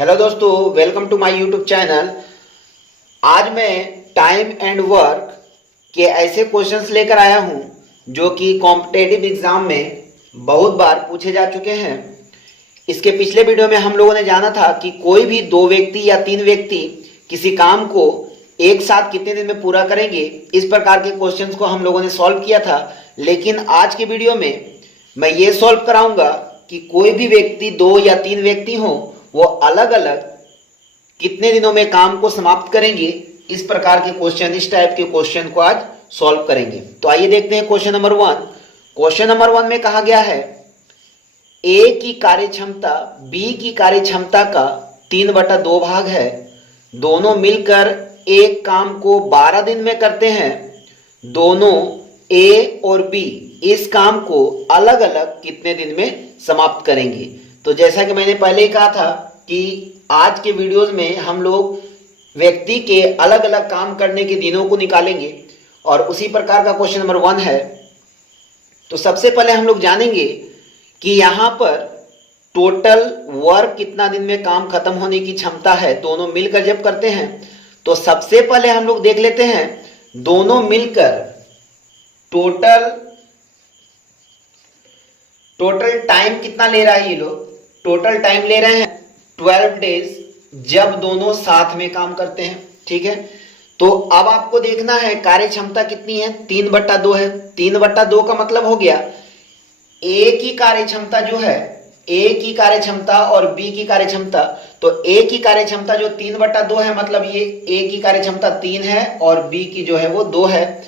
Hello दोस्तों, welcome to my YouTube channel. आज मैं टाइम एंड वर्क के ऐसे क्वेश्चंस लेकर आया हूं जो कि कॉम्पिटेटिव एग्जाम में बहुत बार पूछे जा चुके हैं। इसके पिछले वीडियो में हम लोगों ने जाना था कि कोई भी दो व्यक्ति या तीन व्यक्ति किसी काम को एक साथ कितने दिन में पूरा करेंगे, इस प्रकार के क्वेश्चंस को हम लोगों ने सॉल्व किया था। लेकिन आज के वीडियो में मैं ये सॉल्व कराऊंगा कि कोई भी व्यक्ति, दो या तीन व्यक्ति हो, वो अलग अलग कितने दिनों में काम को समाप्त करेंगे। इस प्रकार के क्वेश्चन, इस टाइप के क्वेश्चन को आज सॉल्व करेंगे। तो आइए देखते हैं क्वेश्चन नंबर 1। क्वेश्चन नंबर 1 में कहा गया है ए की कार्य क्षमता बी की कार्य क्षमता का 3/2 भाग है। दोनों मिलकर एक काम को 12 दिन में करते हैं। दोनों ए और बी इस काम को अलग अलग कितने दिन में समाप्त करेंगे। तो जैसा कि मैंने पहले ही कहा था कि आज के वीडियोस में हम लोग व्यक्ति के अलग अलग काम करने के दिनों को निकालेंगे और उसी प्रकार का क्वेश्चन नंबर 1 है। तो सबसे पहले हम लोग जानेंगे कि यहां पर टोटल वर्क कितना दिन में काम खत्म होने की क्षमता है दोनों मिलकर जब करते हैं। तो सबसे पहले हम लोग देख लेते हैं दोनों मिलकर टोटल टाइम कितना ले रहा है। ये लोग टोटल टाइम ले रहे हैं 12 डेज जब दोनों साथ में काम करते हैं। ठीक है, तो अब आपको देखना है कार्य क्षमता कितनी है, 3/2 है। 3/2 का मतलब हो गया ए की कार्य क्षमता जो है, ए की कार्य क्षमता और बी की कार्य क्षमता। तो ए की कार्य क्षमता जो 3/2 है, मतलब ये ए की कार्य क्षमता 3 है और बी की जो है वो 2 है।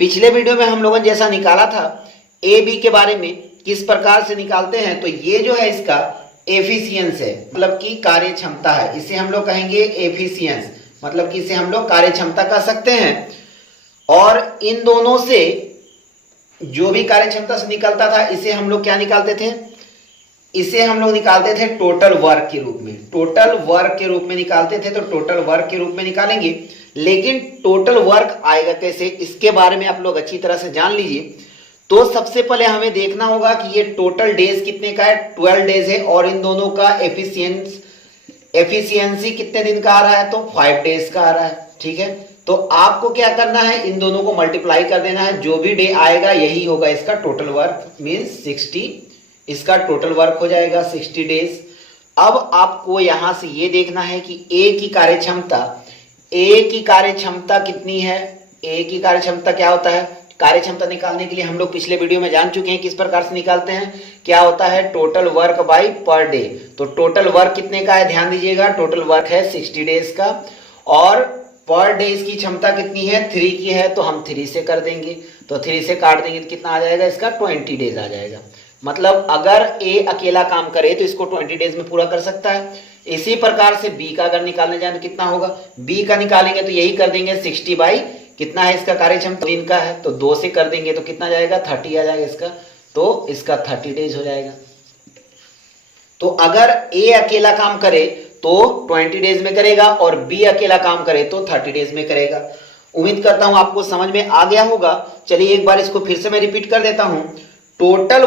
पिछले वीडियो में हम लोगों ने जैसा निकाला था ए बी के बारे में किस प्रकार से निकालते हैं, तो ये जो है इसका एफिशिएंस है, मतलब कि कार्य क्षमता है। इसे हम लोग कहेंगे एफिशिएंस, मतलब कि इसे हम लोग कार्य क्षमता कह सकते हैं। और इन दोनों से जो भी कार्य क्षमता से निकलता था, इसे हम लोग क्या निकालते थे, इसे हम लोग निकालते थे टोटल वर्क के रूप में। टोटल वर्क के रूप में निकालते थे, तो टोटल वर्क के रूप में निकालेंगे। लेकिन टोटल वर्क आएगा कैसे, इसके बारे में आप लोग अच्छी तरह से जान लीजिए। तो सबसे पहले हमें देखना होगा कि ये टोटल डेज कितने का है, 12 डेज है। और इन दोनों का एफिशिएंसी कितने दिन का आ रहा है, तो 5 डेज का आ रहा है। ठीक है, तो आपको क्या करना है, इन दोनों को मल्टीप्लाई कर देना है। जो भी डे आएगा यही होगा इसका टोटल वर्क, मीन्स 60। इसका टोटल वर्क हो जाएगा 60 डेज। अब आपको यहां से ये देखना है कि ए की कार्य क्षमता कितनी है। ए की कार्य क्षमता क्या होता है, कार्य क्षमता निकालने के लिए हम लोग पिछले वीडियो में जान चुके हैं किस प्रकार से निकालते हैं। क्या होता है, total work by per day. तो टोटल वर्क कितने का है, ध्यान दीजिएगा, टोटल वर्क है 60 डेज का। और पर डे इसकी क्षमता कितनी है, 3 की है, तो हम 3 से कर देंगे। तो 3 से काट देंगे तो कितना आ जाएगा, इसका 20 डेज आ जाएगा। मतलब अगर ए अकेला काम करे तो इसको 20 डेज में पूरा कर सकता है। इसी प्रकार से बी का अगर निकालने जाए तो कितना होगा, बी का निकालेंगे तो यही कर देंगे 60 बाई कितना है इसका कार्य क्षमता, दिन का है, तो 2 से कर देंगे तो कितना जाएगा, 30 आ जाएगा इसका। तो इसका 30 डेज हो जाएगा। तो अगर ए अकेला काम करे तो 20 डेज में करेगा और बी अकेला काम करे तो 30 डेज में करेगा। उम्मीद करता हूं आपको समझ में आ गया होगा। चलिए एक बार इसको फिर से मैं रिपीट कर देता हूं। टोटल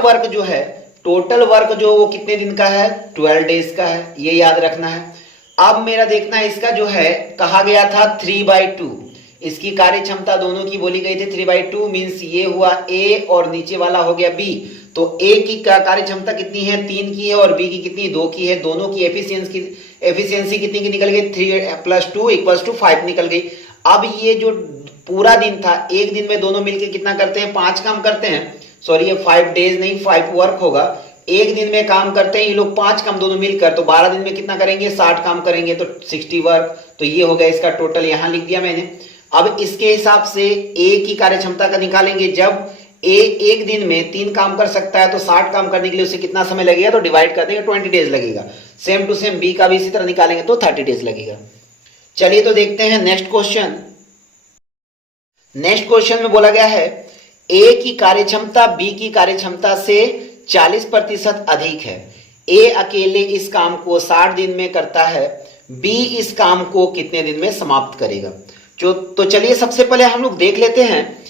वर्क जो वो कितने दिन का है, 12 डेज का है, ये याद रखना है। अब मेरा देखना है इसका जो है, कहा गया था 3/2, इसकी कार्य क्षमता दोनों की बोली गई थी 3/2, मींस ये हुआ ए और नीचे वाला हो गया बी। तो ए की कार्य क्षमता कितनी है, 3 की है, और बी की कितनी, 2 की है। दोनों की एफिशिएंसी कितनी की निकल गई, 3 + 2 = 5 निकल गई। अब ये जो पूरा दिन था, एक दिन में दोनों मिलकर कितना करते हैं, 5 काम करते हैं। सॉरी, ये 5 डेज नहीं, 5 वर्क होगा। एक दिन में काम करते हैं ये लोग 5 काम दोनों मिलकर, तो 12 दिन में कितना करेंगे, 60 काम करेंगे, तो 60 वर्क। तो ये हो गया इसका टोटल, यहां लिख दिया मैंने। अब इसके हिसाब से ए की कार्य क्षमता का निकालेंगे। जब ए एक दिन में 3 काम कर सकता है तो 60 काम करने के लिए उसे कितना समय लगेगा, तो डिवाइड कर देंगे, 20 डेज लगेगा। सेम टू सेम बी का भी इसी तरह निकालेंगे तो 30 डेज लगेगा। चलिए तो देखते हैं नेक्स्ट क्वेश्चन। नेक्स्ट क्वेश्चन में बोला गया है ए की कार्य क्षमता बी की कार्य क्षमता से 40% अधिक है। ए अकेले इस काम को 60 दिन में करता है, बी इस काम को कितने दिन में समाप्त करेगा। तो चलिए सबसे पहले हम लोग देख लेते हैं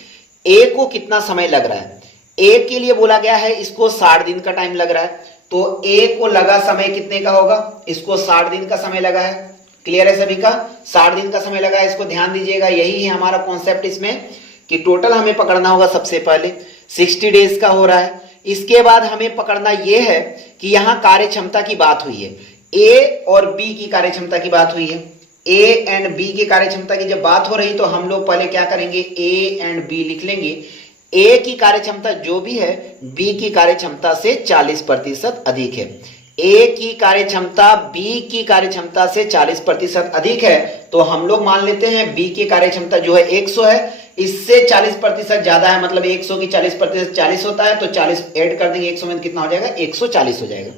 ए को कितना समय लग रहा है। ए के लिए बोला गया है इसको 60 दिन का टाइम लग रहा है। तो ए को लगा समय कितने का होगा, इसको 60 दिन का समय लगा है। क्लियर है सभी का, 60 दिन का समय लगा है, इसको ध्यान दीजिएगा। यही है हमारा कॉन्सेप्ट इसमें कि टोटल हमें पकड़ना होगा। सबसे पहले 60 डेज का हो रहा है, इसके बाद हमें पकड़ना यह है कि यहां कार्य क्षमता की बात हुई है, ए और बी की कार्य क्षमता की बात हुई है। ए एंड बी की कार्य क्षमता की जब बात हो रही तो हम लोग पहले क्या करेंगे, ए एंड बी लिख लेंगे। ए की कार्य क्षमता जो भी है बी की कार्य क्षमता से 40% अधिक है। ए की कार्य क्षमता बी की कार्य क्षमता से 40% अधिक है, तो हम लोग मान लेते हैं बी की कार्य क्षमता जो है 100 है, इससे 40% ज्यादा है, मतलब 100 की 40% 40 होता है, तो 40 ऐड कर देंगे 100 में, कितना हो जाएगा, 140 हो जाएगा।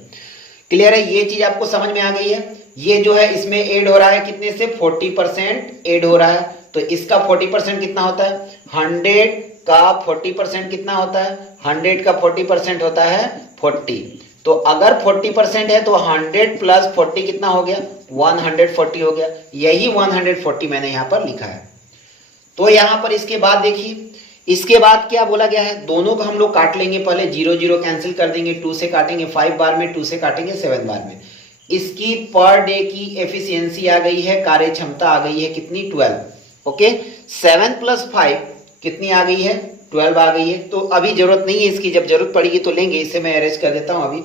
क्लियर है, ये चीज आपको समझ में आ गई है। ये जो है इसमें ऐड हो रहा है कितने से, 40% ऐड हो रहा है, तो इसका 40% कितना होता है, 100 का 40% कितना होता है, 100 का 40% होता है 40। तो अगर 40% है तो 100 प्लस 40 कितना हो गया, 140 हो गया। यही 140 मैंने यहां पर लिखा है। तो यहां पर इसके बाद देखिए, इसके बाद क्या बोला गया है, दोनों को हम लोग काट लेंगे। पहले 0 0 कैंसिल कर देंगे, 2 से काटेंगे 5 बार में, 2 से काटेंगे 7 बार में। इसकी पर डे की एफिशिएंसी आ गई है, कार्य क्षमता आ गई है कितनी, 12। ओके, 7 प्लस 5 कितनी आ गई है, 12 आ गई है। तो अभी जरूरत नहीं है इसकी, जब जरूरत पड़ेगी तो लेंगे, इसे मैं अरेंज कर देता हूं अभी।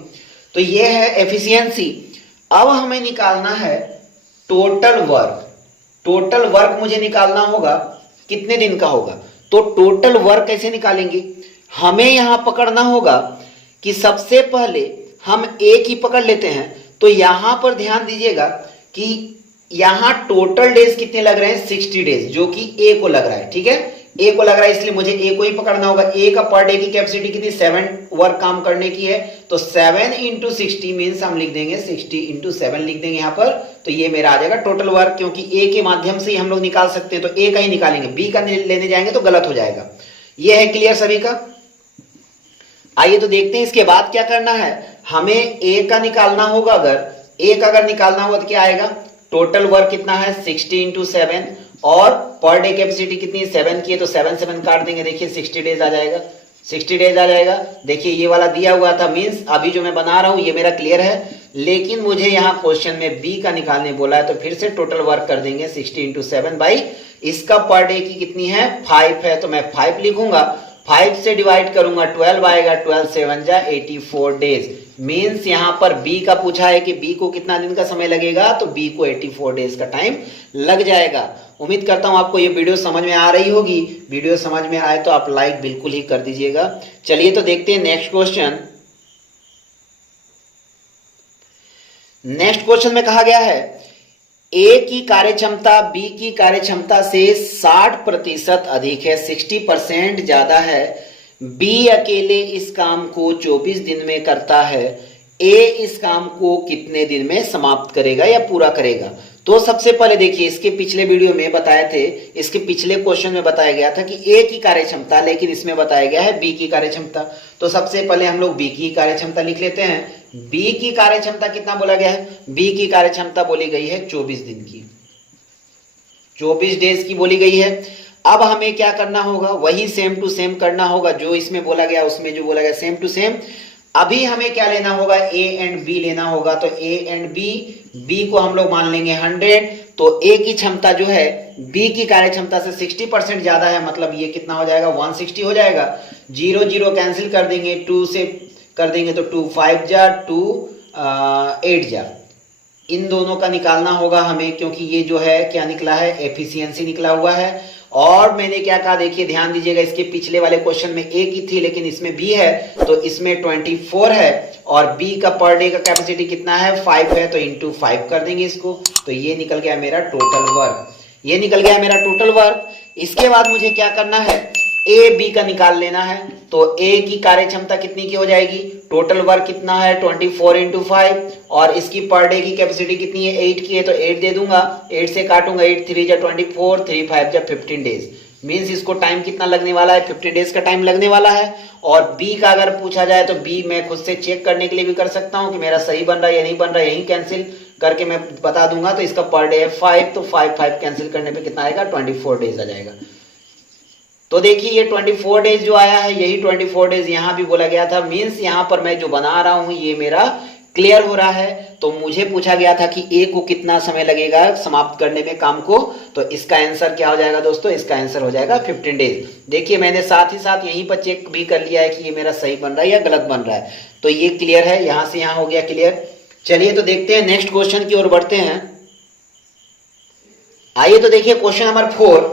तो ये है एफिशिएंसी। अब हमें निकालना है टोटल वर्क। टोटल वर्क मुझे निकालना होगा, कितने दिन का होगा, तो टोटल वर्क कैसे निकालेंगे, हमें यहां पकड़ना होगा कि सबसे पहले हम ए की पकड़ लेते हैं। तो यहां पर ध्यान दीजिएगा कि यहां टोटल डेज कितने लग रहे हैं, 60 डेज, जो कि ए को लग रहा है। ठीक है, ए को लग रहा है, इसलिए मुझे ए को ही पकड़ना होगा। ए का पर डे की कैपेसिटी कितनी, 7 वर्क काम करने की है, तो 7 इंटू 60 मीन्स हम लिख देंगे 60 इंटू 7 लिख देंगे यहां पर। तो ये मेरा आ जाएगा टोटल वर्क, क्योंकि ए के माध्यम से ही हम लोग निकाल सकते हैं, तो ए का ही निकालेंगे, बी का लेने जाएंगे तो गलत हो जाएगा। ये है क्लियर सभी का। आइए तो देखते हैं इसके बाद क्या करना है। हमें ए का निकालना होगा, अगर ए का अगर निकालना होगा तो क्या आएगा, टोटल वर्क कितना है 60 इंटू 7, और पर डे कैपेसिटी कितनी 7 की है, तो 7 7 काट देंगे, देखिए 60 डेज आ जाएगा, 60 डेज आ जाएगा। देखिए ये वाला दिया हुआ था, मींस अभी जो मैं बना रहा हूं ये मेरा क्लियर है, लेकिन मुझे यहाँ क्वेश्चन में बी का निकालने बोला है, तो फिर से टोटल वर्क कर देंगे 60 इंटू 7 बाई, इसका पर डे की कितनी है 5 है, तो मैं 5 लिखूंगा, 5 से डिवाइड करूंगा 12 आएगा, 12 7 जा 84 डेज। मींस यहां पर बी का पूछा है कि बी को कितना दिन का समय लगेगा, तो बी को 84 डेज का टाइम लग जाएगा। उम्मीद करता हूं आपको ये वीडियो समझ में आ रही होगी। वीडियो समझ में आए तो आप लाइक बिल्कुल ही कर दीजिएगा। चलिए तो देखते हैं नेक्स्ट क्वेश्चन। नेक्स्ट क्वेश्चन में कहा गया है ए की कार्य क्षमता बी की कार्य क्षमता से 60% अधिक है, 60% ज्यादा है। बी अकेले इस काम को 24 दिन में करता है, ए इस काम को कितने दिन में समाप्त करेगा या पूरा करेगा। तो सबसे पहले देखिए, इसके पिछले वीडियो में बताए थे, इसके पिछले क्वेश्चन में बताया गया था कि ए की कार्य क्षमता, लेकिन इसमें बताया गया है बी की कार्य क्षमता। तो सबसे पहले हम लोग बी की कार्य क्षमता लिख लेते हैं। बी की कार्य क्षमता कितना बोला गया है, बी की कार्य क्षमता बोली गई है 24 दिन की, 24 डेज की बोली गई है। अब हमें क्या करना होगा, वही सेम टू सेम करना होगा जो इसमें बोला गया, उसमें जो बोला गया सेम टू सेम। अभी हमें क्या लेना होगा, ए एंड बी लेना होगा। तो ए एंड बी, बी को हम लोग मान लेंगे 100, तो ए की क्षमता जो है बी की कार्य क्षमता से 60% ज्यादा है, मतलब ये कितना हो जाएगा 160 हो जाएगा। 0 0 कैंसिल कर देंगे, 2 से कर देंगे तो 2 5 जा 2 8 जा, इन दोनों का निकालना होगा हमें, क्योंकि ये जो है क्या निकला है, एफिशिएंसी निकला हुआ है। और मैंने क्या कहा, देखिए ध्यान दीजिएगा, इसके पिछले वाले क्वेश्चन में ए की थी लेकिन इसमें बी है, तो इसमें 24 है, और बी का पर डे का कैपेसिटी कितना है 5 है, तो इंटू 5 कर देंगे इसको। तो ये निकल गया मेरा टोटल वर्क, ये निकल गया मेरा टोटल वर्क। इसके बाद मुझे क्या करना है, ए बी का निकाल लेना है। तो ए की कार्य क्षमता कितनी की हो जाएगी, टोटल वर्क कितना है 24 इंटू 5, और इसकी पर डे की कैपेसिटी कितनी है 8 की है, तो 8 दे दूंगा, 8 से काटूंगा, 8 3 जा 24, 3 5 जा 15 डेज। मींस इसको टाइम कितना लगने वाला है, 50 डेज का टाइम लगने वाला है। और बी का अगर पूछा जाए तो बी मैं खुद से चेक करने के लिए भी कर सकता हूं कि मेरा सही बन रहा है या नहीं बन रहा है, यही कैंसिल करके मैं बता दूंगा। तो इसका पर डे है 5, तो 5 5 कैंसिल करने पे कितना आएगा 24 डेज आ जाएगा। तो देखिए ये 24 डेज जो आया है यही 24 डेज यहाँ भी बोला गया था। मीन्स यहाँ पर मैं जो बना रहा हूं ये मेरा क्लियर हो रहा है। तो मुझे पूछा गया था कि ए को कितना समय लगेगा समाप्त करने में काम को, तो इसका आंसर क्या हो जाएगा दोस्तों, इसका आंसर हो जाएगा 15 डेज। देखिए मैंने साथ ही साथ यहीं पर चेक भी कर लिया है कि ये मेरा सही बन रहा है या गलत बन रहा है। तो ये क्लियर है, यहां से यहां हो गया क्लियर। चलिए तो देखते हैं नेक्स्ट क्वेश्चन की ओर बढ़ते हैं। आइए तो देखिए क्वेश्चन नंबर 4,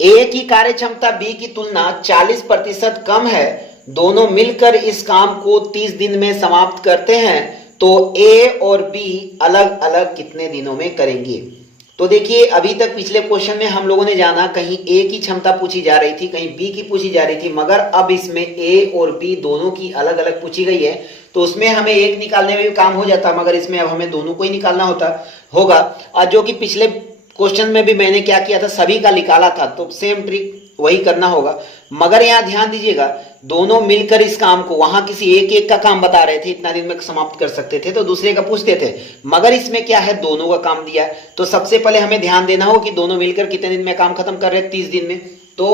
ए की कार्य क्षमता बी की तुलना 40% कम है, दोनों मिलकर इस काम को 30 दिन में समाप्त करते हैं, तो ए और बी अलग अलग कितने दिनों में करेंगे। तो देखिए अभी तक पिछले क्वेश्चन में हम लोगों ने जाना कहीं ए की क्षमता पूछी जा रही थी, कहीं बी की पूछी जा रही थी, मगर अब इसमें ए और बी दोनों की अलग अलग पूछी गई है। तो उसमें हमें एक निकालने में भी काम हो जाता, मगर इसमें अब हमें दोनों को ही निकालना होगा। और जो कि पिछले क्वेश्चन में भी मैंने क्या किया था, सभी का निकाला था, तो सेम ट्रिक वही करना होगा। मगर यहाँ ध्यान दीजिएगा, दोनों मिलकर इस काम को, वहां किसी एक का काम बता रहे थे इतना दिन में समाप्त कर सकते थे, तो दूसरे का पूछते थे, मगर इसमें क्या है दोनों का काम दिया है। तो सबसे पहले हमें ध्यान देना हो कि दोनों मिलकर कितने दिन में काम खत्म कर रहे हैं, 30 दिन में। तो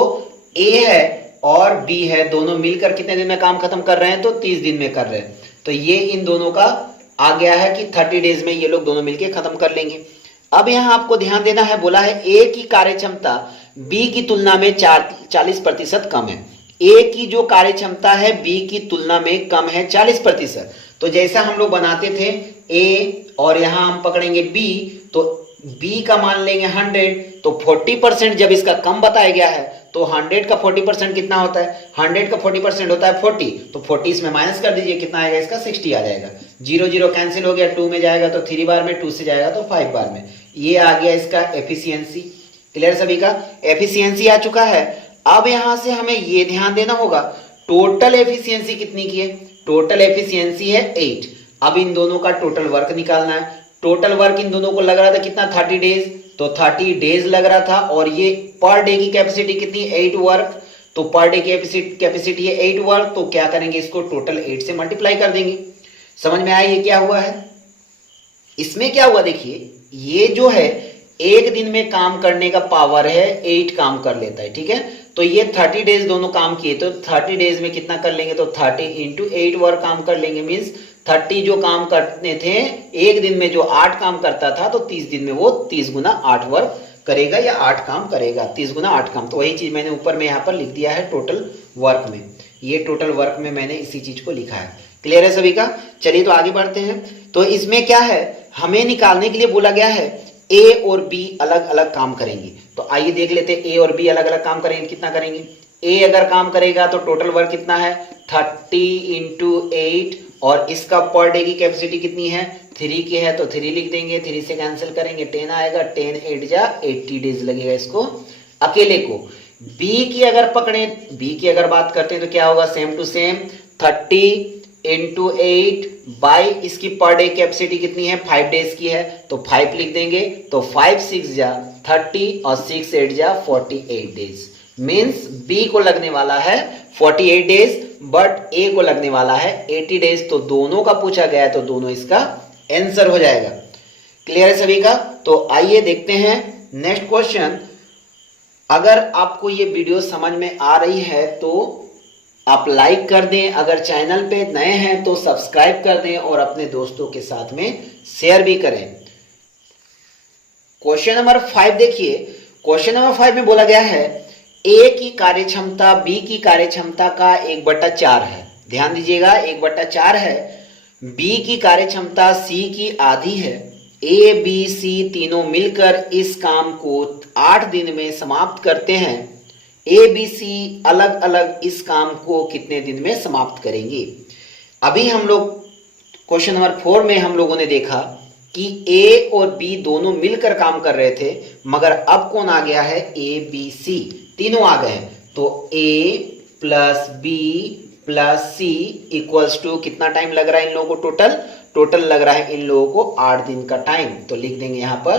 ए है और बी है, दोनों मिलकर कितने दिन में काम खत्म कर रहे हैं, तो 30 दिन में कर रहे हैं। तो ये इन दोनों का आ गया है कि 30 डेज में ये लोग दोनों मिलकर खत्म कर लेंगे। अब यहां आपको ध्यान देना है, बोला है ए की कार्य क्षमता बी की तुलना में 40% कम है। ए की जो कार्य क्षमता है बी की तुलना में कम है 40%। तो जैसा हम लोग बनाते थे ए और यहां हम पकड़ेंगे बी, तो बी का मान लेंगे 100, तो 40% जब इसका कम बताया गया है, तो 100 का 40% कितना होता है, 100 का 40% होता है 40, तो 40 इसमें माइनस कर दीजिए, कितना आएगा इसका 60 आ जाएगा। 0 0 कैंसिल हो गया, 2 में जाएगा तो 3 बार में, 2 से जाएगा तो 5 बार में। ये आ गया इसका एफिशिएंसी। क्लियर सभी का, एफिशिएंसी आ चुका है। अब यहां से हमें ये ध्यान देना होगा टोटल एफिशिएंसी कितनी की है, टोटल एफिशिएंसी है 8। अब इन दोनों का टोटल वर्क निकालना है। टोटल वर्क इन दोनों को लग रहा था कितना, 30 डेज, तो 30 डेज लग रहा था। और ये पर डे की कैपेसिटी कितनी, 8 वर्क, तो पर डे की कैपेसिटी है 8 वर्क। तो क्या करेंगे, इसको टोटल 8 से मल्टीप्लाई कर देंगे। समझ में आया ये क्या हुआ है। इसमें क्या हुआ देखिए, ये जो है एक दिन में काम करने का पावर है 8 काम कर लेता है, ठीक है। तो ये 30 डेज दोनों काम किए, तो 30 डेज में कितना कर लेंगे, तो 30 इंटू 8 वर्क काम कर लेंगे। मीन्स 30 जो काम करते थे एक दिन में, जो 8 काम करता था, तो 30 दिन में वो 30 गुना 8 वर्क करेगा या 8 काम करेगा, 30 गुना 8 काम। तो वही चीज मैंने ऊपर में यहाँ पर लिख दिया है टोटल वर्क में। ये टोटल वर्क में मैंने इसी चीज को लिखा है। क्लियर है सभी का। चलिए तो आगे बढ़ते हैं। तो इसमें क्या है, हमें निकालने के लिए बोला गया है ए और बी अलग अलग काम करेंगे। तो आइए देख लेते हैं, ए और बी अलग अलग काम करेंगे, कितना करेंगे। ए अगर काम करेगा तो टोटल वर्क कितना है, 30 इंटू 8, और इसका पर डे की कैपेसिटी कितनी है, 3 की है, तो 3 लिख देंगे, 3 से कैंसिल करेंगे, 10 आएगा, 10 8 जा 80 डेज लगेगा इसको अकेले को। बी की अगर पकड़े, बी की अगर बात करते हैं तो क्या होगा, same to same 30 into 8 by इसकी पर डे कैपेसिटी कितनी है, 5 डेज की है, तो 5 लिख देंगे, तो 5 6 जा 30 और 6 8 जा 48 डेज। मीन्स बी को लगने वाला है 48 डेज, बट ए को लगने वाला है 80 डेज। तो दोनों का पूछा गया है, तो दोनों इसका आंसर हो जाएगा। क्लियर है सभी का। तो आइए देखते हैं नेक्स्ट क्वेश्चन। अगर आपको ये वीडियो समझ में आ रही है तो आप लाइक कर दें, अगर चैनल पे नए हैं तो सब्सक्राइब कर दें और अपने दोस्तों के साथ में शेयर भी करें। क्वेश्चन नंबर 5 देखिए। क्वेश्चन नंबर 5 में बोला गया है ए की कार्यक्षमता बी की कार्यक्षमता का 1/4 है। ध्यान दीजिएगा 1/4 है। बी की कार्यक्षमता सी की आधी है। ए बी सी तीनों मिलकर इस काम को 8 दिन में समाप्त करते हैं। ए बी सी अलग अलग इस काम को कितने दिन में समाप्त करेंगे। अभी हम लोग क्वेश्चन नंबर 4 में हम लोगों ने देखा कि ए और बी दोनों मिलकर काम कर रहे थे, मगर अब कौन आ गया है, ए बी सी तीनों आ गए हैं। तो A plus B plus C equals to कितना टाइम लग रहा है इन लोगों को, टोटल लग रहा है इन लोगों को 8 दिन का टाइम। तो लिख देंगे यहां पर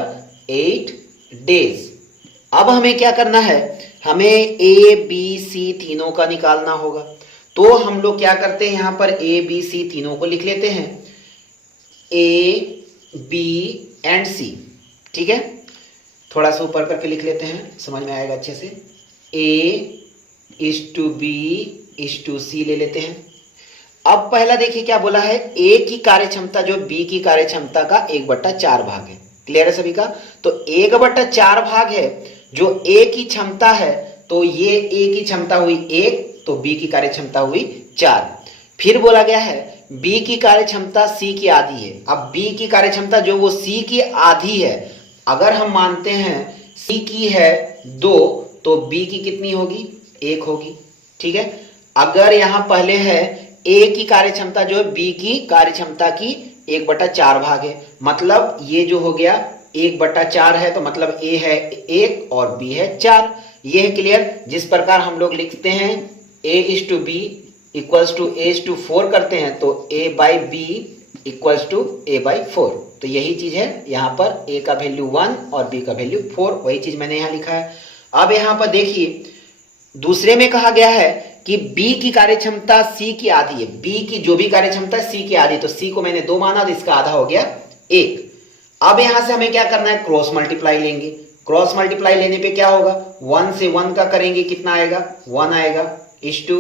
8 डेज। अब हमें क्या करना है, हमें ए बी सी तीनों का निकालना होगा। तो हम लोग क्या करते हैं, यहां पर ए बी सी तीनों को लिख लेते हैं, ए बी एंड सी, ठीक है। थोड़ा सा ऊपर करके लिख लेते हैं, समझ में आएगा अच्छे से। A is to B is to C ले लेते हैं। अब पहला देखिए क्या बोला है, ए की कार्य क्षमता जो बी की कार्य क्षमता का 1/4 भाग है। क्लियर है सभी का? तो 1/4 भाग है जो ए की क्षमता है, तो ये ए की क्षमता हुई 1, तो बी की कार्य क्षमता हुई 4। फिर बोला गया है बी की कार्य क्षमता सी की आधी है। अब बी की कार्य क्षमता जो वो सी की आधी है, अगर हम मानते हैं सी की है 2, तो बी की कितनी होगी? 1 होगी। ठीक है, अगर यहां पहले है ए की कार्य क्षमता जो है बी की कार्य क्षमता की 1/4 भाग है, मतलब ये जो हो गया 1/4 है, तो मतलब ए है 1 और बी है 4। ये है क्लियर? जिस प्रकार हम लोग लिखते हैं A is to B equals to A is to 4 करते हैं, तो A by B equals to A by 4। तो यही चीज है यहाँ पर, ए का वैल्यू 1 और बी का वैल्यू 4, वही चीज मैंने यहाँ लिखा है। अब यहाँ पर देखिए दूसरे में कहा गया है कि B की कार्य क्षमता C की आधी है। B की जो भी कार्य क्षमता है C की आधी, तो C को मैंने 2 माना, तो इसका आधा हो गया 1। अब यहां से हमें क्या करना है, क्रॉस मल्टीप्लाई लेंगे। क्रॉस मल्टीप्लाई लेने पे क्या होगा, 1 से 1 का करेंगे कितना आएगा, 1 आएगा, इज टू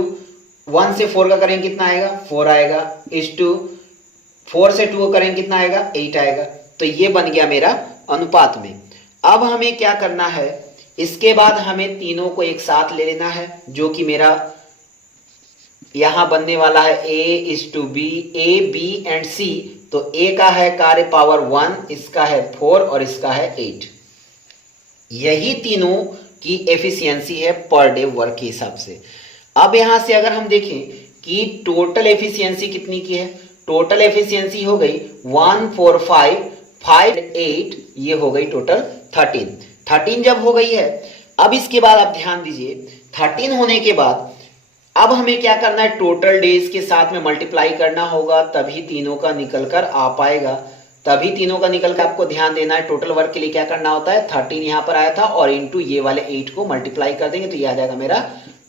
1 से 4 का करेंगे कितना आएगा, 4 आएगा, इज टू 4 से 2 करेंगे कितना आएगा, 8 आएगा। तो ये बन गया मेरा अनुपात में। अब हमें क्या करना है, इसके बाद हमें तीनों को एक साथ ले लेना है, जो कि मेरा यहां बनने वाला है a is to B, A B and C. तो a का है कार्य पावर 1, इसका है 4 और इसका है 8। यही तीनों की एफिशिएंसी है पर डे वर्क के हिसाब से। अब यहां से अगर हम देखें कि टोटल एफिशिएंसी कितनी की है, टोटल एफिशिएंसी हो गई 1 4 5 5 8, ये हो गई टोटल 13 जब हो गई है। अब इसके बाद आप ध्यान दीजिए, 13 होने के बाद अब हमें क्या करना है, टोटल डेज के साथ में मल्टीप्लाई करना होगा, तभी तीनों का निकल कर आ पाएगा। तभी तीनों का निकल कर आपको ध्यान देना है। टोटल वर्क के लिए क्या करना होता है, 13 यहां पर आया था और इंटू ये वाले 8 को मल्टीप्लाई कर देंगे, तो ये आ जाएगा मेरा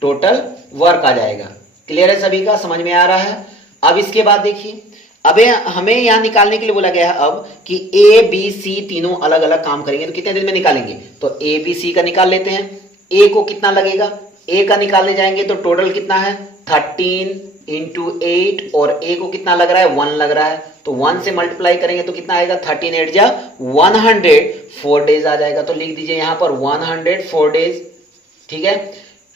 टोटल वर्क आ जाएगा। क्लियर है सभी का? समझ में आ रहा है? अब इसके बाद देखिए, अब हमें यहां निकालने के लिए बोला गया है अब कि ए बी सी तीनों अलग अलग काम करेंगे, तो कितने दिन में निकालेंगे, तो ए बी सी का निकाल लेते हैं। ए को कितना लगेगा, ए का निकालने जाएंगे तो टोटल कितना है 13 इंटू 8, और ए को कितना लग रहा है 1 लग रहा है, तो 1 से मल्टीप्लाई करेंगे तो कितना आएगा 13 8 जा 104 डेज आ जाएगा। तो लिख दीजिए यहां पर 104 डेज। ठीक है,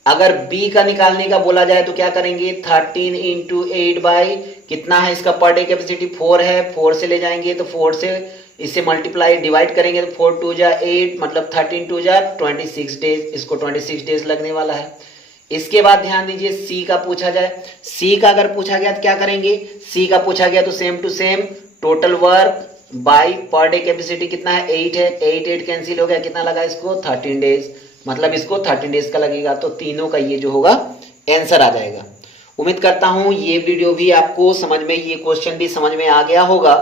अगर बी का निकालने का बोला जाए तो क्या करेंगे, 13 इंटू 8 बाई कितना है इसका पर डे कैपेसिटी 4 है, 4 से ले जाएंगे तो 4 से इससे मल्टीप्लाई डिवाइड करेंगे तो 4 2 जा 8, मतलब 13 2 जा 26 डेज, इसको 26 डेज लगने वाला है। इसके बाद ध्यान दीजिए सी का पूछा जाए, सी का अगर पूछा गया तो क्या करेंगे, सी का पूछा गया तो same to same total work by per day capacity कितना है 8 है, 8 8 कैंसिल हो गया, कितना लगा इसको 13 डेज, मतलब इसको 13 डेज का लगेगा। तो तीनों का ये जो होगा आंसर आ जाएगा। उम्मीद करता हूं ये वीडियो भी आपको समझ में, ये क्वेश्चन भी समझ में आ गया होगा।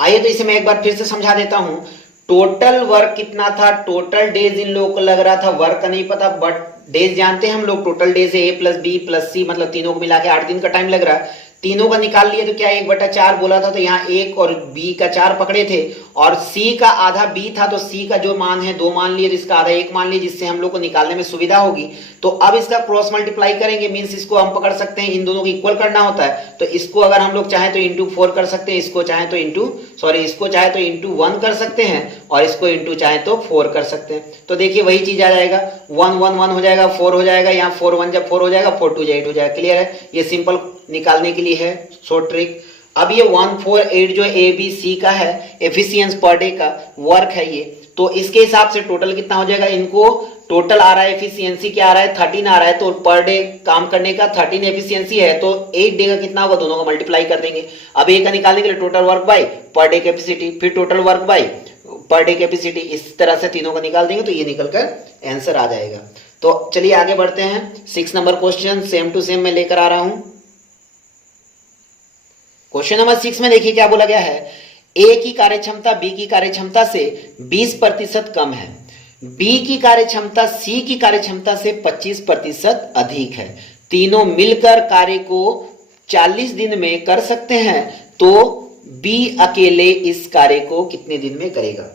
आइए तो इसे मैं एक बार फिर से समझा देता हूं। टोटल वर्क कितना था, टोटल डेज इन लोगों को लग रहा था, वर्क का नहीं पता, बट डेज जानते हैं हम लोग, टोटल डेज है ए प्लस बी प्लस सी, मतलब तीनों को मिला के 8 दिन का टाइम लग रहा है। तीनों का निकाल लिए तो क्या 1/4 बोला था, तो यहाँ 1 और बी का 4 पकड़े थे, और सी का आधा बी था, तो सी का जो मान है 2 मान लिए, इसका आधा 1 मान लिए, जिससे हम लोग को निकालने में सुविधा होगी। तो अब इसका क्रॉस मल्टीप्लाई करेंगे, मींस इसको हम पकड़ सकते हैं, इन दोनों को इक्वल करना होता है, तो इसको अगर हम लोग चाहें तो इंटू 4 कर सकते हैं, इसको चाहें तो इसको चाहे तो इंटू 1 कर सकते हैं, और इसको इंटू चाहे तो 4 कर सकते हैं। तो देखिए वही चीज आ जाएगा, 1 1 1 हो जाएगा, 4 हो जाएगा, यहाँ 4 1 जब 4 हो जाएगा, 4 2 8 हो जाएगा। क्लियर है? ये सिंपल निकालने के लिए है शॉर्ट ट्रिक। अब ये 148 जो ए बी सी का है एफिशिएंसी पर डे का वर्क है ये, तो इसके हिसाब से टोटल कितना हो जाएगा, इनको टोटल आ रहा है एफिशिएंसी क्या आ रहा है 13 आ रहा है, तो पर डे काम करने का 13 एफिशिएंसी है, तो 8 डे का कितना होगा, दोनों का मल्टीप्लाई कर देंगे। अब ए का निकालने के लिए total work by per day capacity, फिर total work by per day capacity, इस तरह से तीनों का निकाल देंगे तो ये निकलकर आंसर आ जाएगा। तो चलिए आगे बढ़ते हैं। 6 number question same to same मैं लेकर आ रहा हूं। क्वेश्चन नंबर 6 में देखिए क्या बोला गया है, ए की कार्यक्षमता बी की कार्यक्षमता से 20% कम है, बी की कार्यक्षमता सी की कार्यक्षमता से 25% अधिक है, तीनों मिलकर कार्य को 40 दिन में कर सकते हैं, तो बी अकेले इस कार्य को कितने दिन में करेगा।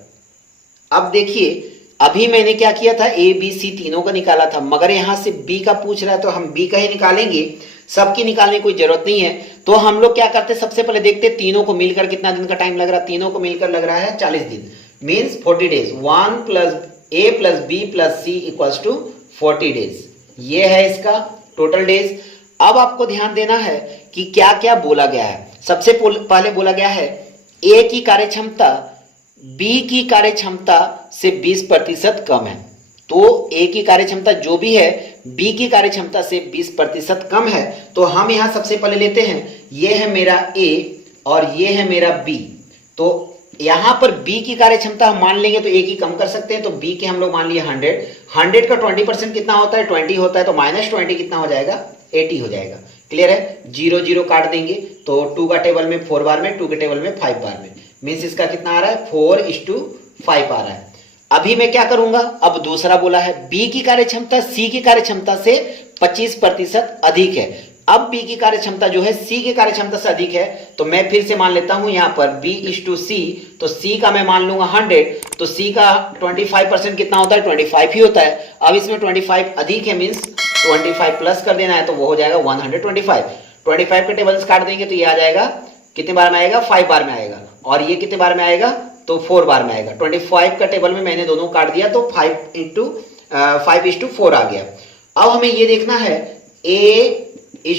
अब देखिए अभी मैंने क्या किया था, ए बी सी तीनों का निकाला था, मगर यहां से बी का पूछ रहा है तो हम बी का ही निकालेंगे, सबकी निकालने की कोई जरूरत नहीं है। तो हम लोग क्या करते हैं, सबसे पहले देखते हैं तीनों को मिलकर कितना दिन का टाइम लग रहा है। तीनों को मिलकर लग रहा है 40 दिन, means 40 days. 1 plus A plus B plus C equals to 40 days, ये है इसका टोटल डेज। अब आपको ध्यान देना है कि क्या क्या बोला गया है। सबसे पहले बोला गया है ए की कार्यक्षमता बी की कार्यक्षमता से 20% कम है। तो ए की कार्यक्षमता जो भी है बी की कार्यक्षमता से 20% कम है। तो हम यहां सबसे पहले लेते हैं, ये है मेरा ए और ये है मेरा बी। तो यहां पर बी की कार्यक्षमता हम मान लेंगे तो ए की कम कर सकते हैं, तो बी के हम लोग मान लिए 100। 100 का 20% कितना होता है, 20 होता है, तो -20 कितना हो जाएगा, 80 हो जाएगा। क्लियर है, 0 0 काट देंगे तो 2 का टेबल में 4 बार में, 2 के टेबल में 5 बार में, मीन्स इसका कितना आ रहा है, 4:5 आ रहा है। अभी मैं क्या करूंगा, अब दूसरा बोला है बी की कार्यक्षमता सी की कार्यक्षमता से 25% अधिक है। अब बी की कार्यक्षमता जो है सी की कार्यक्षमता से अधिक है, तो मैं फिर से मान लेता हूं यहां पर B/C, तो सी का मैं मान लूंगा 100, तो सी का 25% कितना होता है, 25 ही होता है। अब इसमें 25 अधिक है, मीन्स 25 प्लस कर देना है, तो वो हो जाएगा 125। 25 के टेबल्स काट देंगे तो ये आ जाएगा, कितने बार में आएगा, 5 बार में आएगा, और ये कितने बार में आएगा, तो 4 बार में आएगा। 25 का टेबल में मैंने दोनों काट दिया तो 5:4 आ गया। अब हमें ये देखना है A/B/C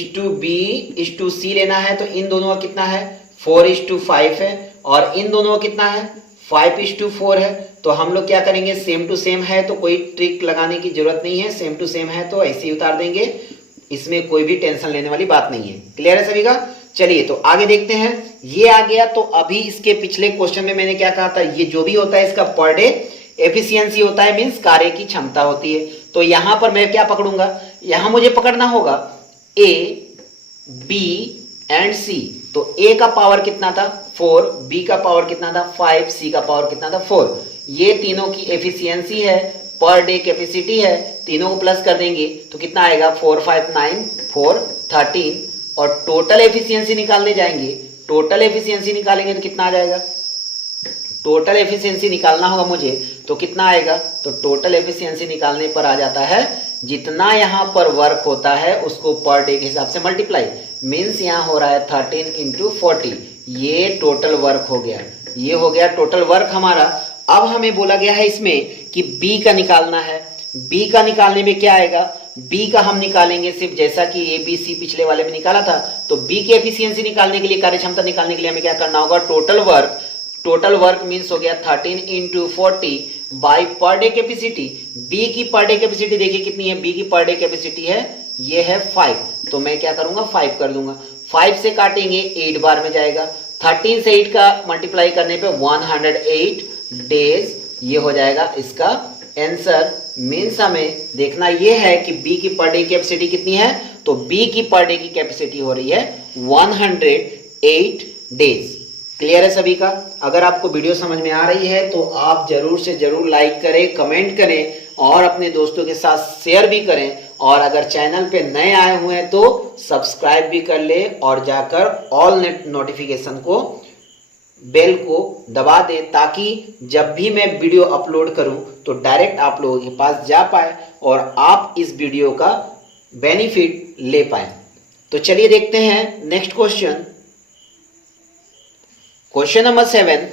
लेना है, तो इन दोनों का कितना है, 4:5 है, और इन दोनों का कितना है, 5:4 है। तो हम लोग क्या करेंगे, सेम टू सेम है तो कोई ट्रिक लगाने की जरूरत नहीं है, सेम टू सेम है तो ऐसे ही उतार देंगे, इसमें कोई भी टेंशन लेने वाली बात नहीं है। क्लियर है सभी का। चलिए तो आगे देखते हैं, ये आ गया। तो अभी इसके पिछले क्वेश्चन में मैंने क्या कहा था, ये जो भी होता है इसका पर डे एफिशिएंसी होता है, मींस कार्य की क्षमता होती है। तो यहां पर मैं क्या पकड़ूंगा, यहां मुझे पकड़ना होगा ए बी एंड सी। तो ए का पावर कितना था, 4, बी का पावर कितना था, 5, सी का पावर कितना था, 4। ये तीनों की एफिशिएंसी है, पर डे कैपेसिटी है, तीनों को प्लस कर देंगे तो कितना आएगा, 4 5 9 4 13, और टोटल एफिशिएंसी निकालने जाएंगे। टोटल एफिशिएंसी निकालेंगे तो कितना आ जाएगा, टोटल एफिशिएंसी निकालना होगा मुझे, तो कितना आएगा, तो टोटल एफिशिएंसी निकालने पर आ जाता है, जितना यहां पर वर्क होता है उसको पर डे के हिसाब से मल्टीप्लाई, मीन्स यहां हो रहा है 13 × 40, ये टोटल वर्क हो गया, ये हो गया टोटल वर्क हमारा। अब हमें बोला गया है इसमें कि बी का निकालना है। बी का निकालने में क्या आएगा, बी का हम निकालेंगे सिर्फ जैसा कि ए बी सी पिछले वाले में निकाला था। तो बी की एफिशिएंसी निकालने के लिए, कार्यक्षमता निकालने के लिए हमें क्या करना होगा, total work. Total work means हो गया 13 × 40 by per day capacity. B की पर डे कैपेसिटी देखिए कितनी है, बी की पर डे कैपेसिटी है, ये है 5, तो मैं क्या करूंगा, 5 कर दूंगा। 5 से काटेंगे 8 बार में जाएगा, 13 से 8 का मल्टीप्लाई करने पे 108 डेज, ये हो जाएगा इसका आंसर। मीन्स हमें देखना ये है कि बी की पर डे कैपेसिटी कितनी है, तो बी की पर डे की कैपेसिटी हो रही है 108 डेज। क्लियर है सभी का। अगर आपको वीडियो समझ में आ रही है तो आप जरूर से जरूर लाइक करें, कमेंट करें और अपने दोस्तों के साथ शेयर भी करें, और अगर चैनल पे नए आए हुए हैं तो सब्सक्राइब भी कर ले और जाकर ऑल नोटिफिकेशन को, बेल को दबा दे, ताकि जब भी मैं वीडियो अपलोड करूं तो डायरेक्ट आप लोगों के पास जा पाए और आप इस वीडियो का बेनिफिट ले पाए। तो चलिए देखते हैं नेक्स्ट क्वेश्चन। क्वेश्चन नंबर 7,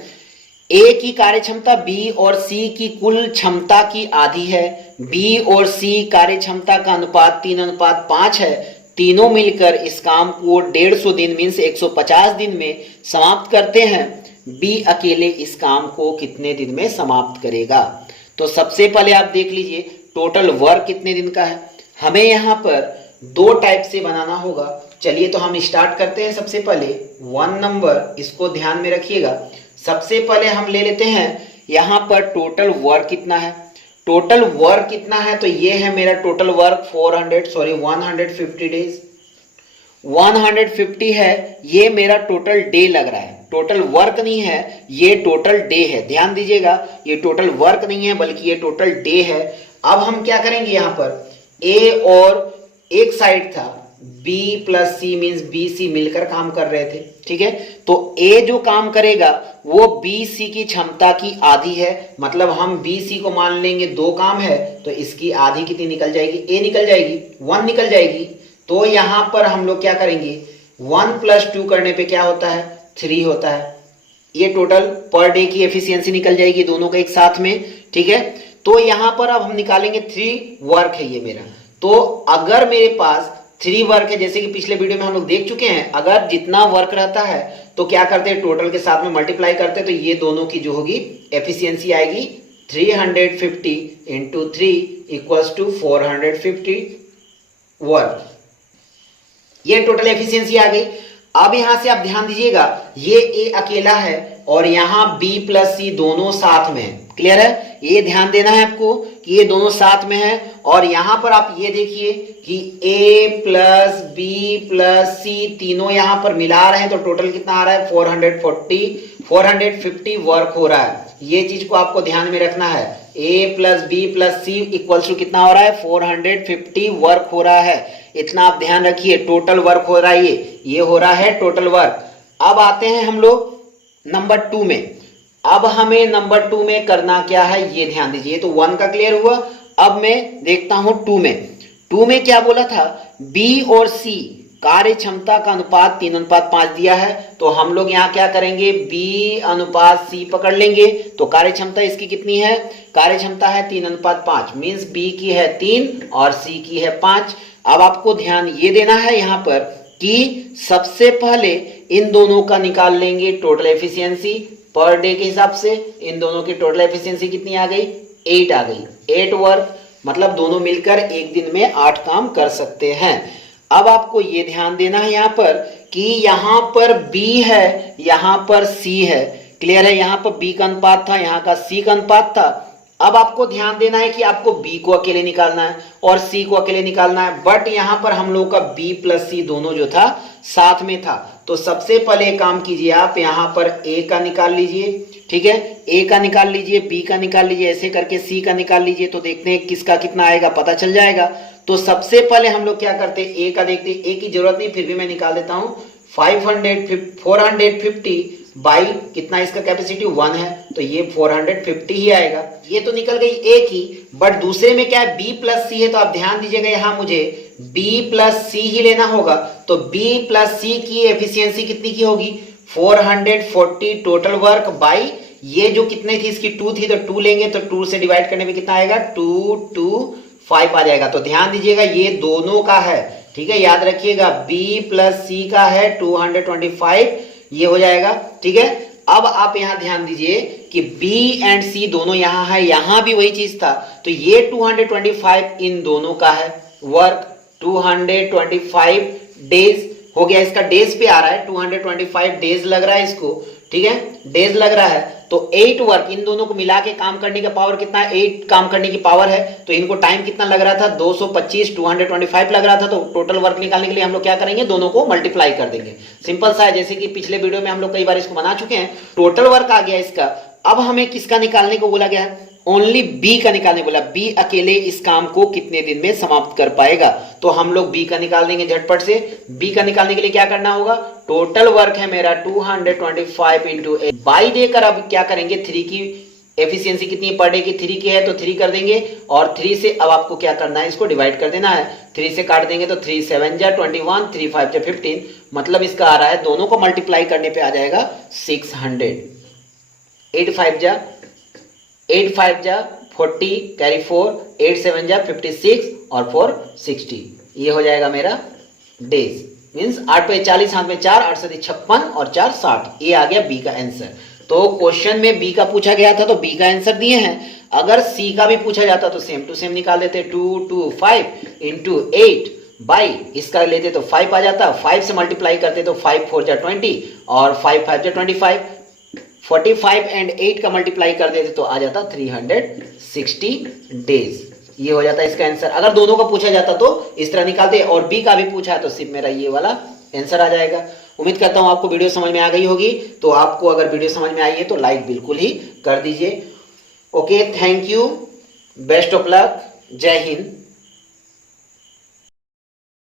ए की कार्यक्षमता बी और सी की कुल क्षमता की आधी है। बी और सी कार्यक्षमता का अनुपात 3:5 है। तीनों मिलकर इस काम को 150 दिन मीन्स 150 दिन में समाप्त करते हैं। बी अकेले इस काम को कितने दिन में समाप्त करेगा। तो सबसे पहले आप देख लीजिए टोटल वर्क कितने दिन का है। हमें यहां पर 2 टाइप से बनाना होगा। चलिए तो हम स्टार्ट करते हैं। सबसे पहले 1 नंबर, इसको ध्यान में रखिएगा। सबसे पहले हम ले लेते हैं यहां पर टोटल वर्क कितना है। टोटल वर्क कितना है, तो ये है मेरा टोटल वर्क 150 डेज। 150 है, ये मेरा टोटल डे लग रहा है, टोटल वर्क नहीं है, ये टोटल डे है। ध्यान दीजिएगा, ये टोटल वर्क नहीं है बल्कि ये टोटल डे है। अब हम क्या करेंगे, यहां पर ए और एक साइड था B plus C means B C मिलकर काम कर रहे थे, ठीक है। तो A जो काम करेगा वो BC की क्षमता की आधी है, मतलब हम BC को मान लेंगे 2 काम है, तो इसकी आधी कितनी निकल जाएगी, A निकल जाएगी, 1 निकल जाएगी। तो यहां पर हम लोग क्या करेंगे, 1 प्लस 2 करने पे क्या होता है, 3 होता है। ये टोटल पर डे की एफिशिएंसी निकल जाएगी दोनों का एक साथ में, ठीक है। तो यहां पर अब हम निकालेंगे 3 वर्क है ये मेरा। तो अगर मेरे पास 3 वर्क है, जैसे कि पिछले वीडियो में हम लोग देख चुके हैं, अगर जितना वर्क रहता है तो क्या करते हैं, टोटल के साथ में मल्टीप्लाई करते हैं, तो ये दोनों की जो होगी एफिशिएंसी आएगी 350 इंटू 3 इक्वल्स टू 450 वर्क। ये टोटल एफिशिएंसी आ गई। अब यहां से आप ध्यान दीजिएगा, ये ए अकेला है और यहां बी प्लस सी दोनों साथ में है, क्लियर है। ये ध्यान देना है आपको कि ये दोनों साथ में है, और यहां पर आप ये देखिए कि ए प्लस बी प्लस सी तीनों यहां पर मिला रहे हैं, तो टोटल कितना आ रहा है, 450 वर्क हो रहा है। ये चीज को आपको ध्यान में रखना है, A plus B plus C equal to कितना हो रहा है, 450 वर्क हो रहा है। इतना आप ध्यान रखिए, टोटल वर्क हो रहा है, ये हो रहा है टोटल वर्क। अब आते हैं हम लोग नंबर 2 में। अब हमें नंबर 2 में करना क्या है, ये ध्यान दीजिए। तो 1 का क्लियर हुआ। अब मैं देखता हूं 2 में। 2 में क्या बोला था, बी और सी कार्य क्षमता का अनुपात 3:5 दिया है, तो हम लोग यहां क्या करेंगे, बी अनुपात सी पकड़ लेंगे। तो कार्य क्षमता इसकी कितनी है, कार्य क्षमता है 3:5, मींस बी की है 3 और सी की है 5। अब आपको ध्यान ये देना है यहां पर कि सबसे पहले इन दोनों का निकाल लेंगे टोटल एफिशिएंसी पर डे के हिसाब से। इन दोनों की टोटल एफिशिएंसी कितनी आ गई, 8 आ गई, 8 वर्क, मतलब दोनों मिलकर एक दिन में 8 काम कर सकते हैं। अब आपको ये ध्यान देना है यहां पर कि यहां पर B है, यहां पर C है, क्लियर है। यहां पर B का अनुपात था, यहां का C का अनुपात था। अब आपको ध्यान देना है कि आपको B को अकेले निकालना है और C को अकेले निकालना है, बट यहां पर हम लोगों का B प्लस C दोनों जो था साथ में था। तो सबसे पहले काम कीजिए, आप यहां पर A का निकाल लीजिए, ठीक है, A का निकाल लीजिए, B का निकाल लीजिए, ऐसे करके C का निकाल लीजिए। तो देखते हैं किसका कितना आएगा, पता चल जाएगा। तो सबसे पहले हम लोग क्या करते हैं, A का देखते हैं। A की जरूरत नहीं, फिर भी मैं निकाल देता हूं। 450 बाई कितना, इसका कैपेसिटी 1 है, तो ये 450 ही आएगा। ये तो निकल गई A की, बट दूसरे में क्या है, B प्लस C है। तो आप ध्यान दीजिएगा, यहां मुझे B प्लस C ही लेना होगा। तो B प्लस C की एफिशिएंसी कितनी की होगी, 440 टोटल वर्क बाई ये जो कितने थी, इसकी 2 थी, तो 2 लेंगे, तो 2 से डिवाइड करने में कितना आएगा, 225 आ जाएगा। तो ध्यान दीजिएगा, ये दोनों का है, ठीक है, याद रखिएगा। B प्लस C का है 225, ये हो जाएगा, ठीक है। अब आप यहां ध्यान दीजिए कि B एंड C दोनों यहां है, यहां भी वही चीज था। तो ये 225 इन दोनों का है वर्क, 225 डेज हो गया। इसका डेज पे आ रहा है, 225 डेज लग रहा है इसको, ठीक है, डेज लग रहा है। तो 8 वर्क, इन दोनों को मिला के काम करने का पावर कितना है, 8 काम करने की पावर है। तो इनको टाइम कितना लग रहा था, 225, 225 लग रहा था। तो टोटल वर्क निकालने के लिए हम लोग क्या करेंगे, दोनों को मल्टीप्लाई कर देंगे। सिंपल सा है, जैसे कि पिछले वीडियो में हम लोग कई बार इसको बना चुके हैं। टोटल वर्क आ गया इसका। अब हमें किसका निकालने को बोला गया है, ओनली बी का निकालने बोला। बी अकेले इस काम को कितने दिन में समाप्त कर पाएगा, तो हम लोग बी का निकाल देंगे झटपट से। बी का निकालने के लिए क्या करना होगा, टोटल वर्क है मेरा 225 इंटू 8 बाई देकर अब क्या करेंगे, 3 की एफिशिएंसी कितनी पर डे की, 3 की है, तो 3 कर देंगे। और 3 से अब आपको क्या करना है, इसको डिवाइड कर देना है। 3 से काट देंगे तो 3 7 जा 21, 3 5 जा 15, मतलब इसका आ रहा है, दोनों को मल्टीप्लाई करने पे आ जाएगा 600। 8 5 जा 40, कैरी 4, 8 7 जा 56 और 4 60, ये हो जाएगा मेरा डेज। मींस 8 पे 40, हाथ में 4, 8 से 56 और 4 60, ये आ गया बी का आंसर। तो क्वेश्चन में बी का पूछा गया था तो बी का आंसर दिए हैं। अगर सी का भी पूछा जाता तो सेम टू सेम निकाल देते, 225 इंटू 8 बाई इसका लेते तो 5 आ जाता, 5 से मल्टीप्लाई करते तो 5 4 जा 20 और 5 5 जा 25, 45 एंड 8 का मल्टीप्लाई कर देते तो आ जाता 360 डेज, ये हो जाता है इसका आंसर। अगर दोनों का पूछा जाता तो इस तरह निकालते, और बी का भी पूछा है तो सिर्फ मेरा ये वाला आंसर आ जाएगा। उम्मीद करता हूं आपको वीडियो समझ में आ गई होगी। तो आपको अगर वीडियो समझ में आई है तो लाइक बिल्कुल ही कर दीजिए। Okay, thank you, best of luck, जय हिंद।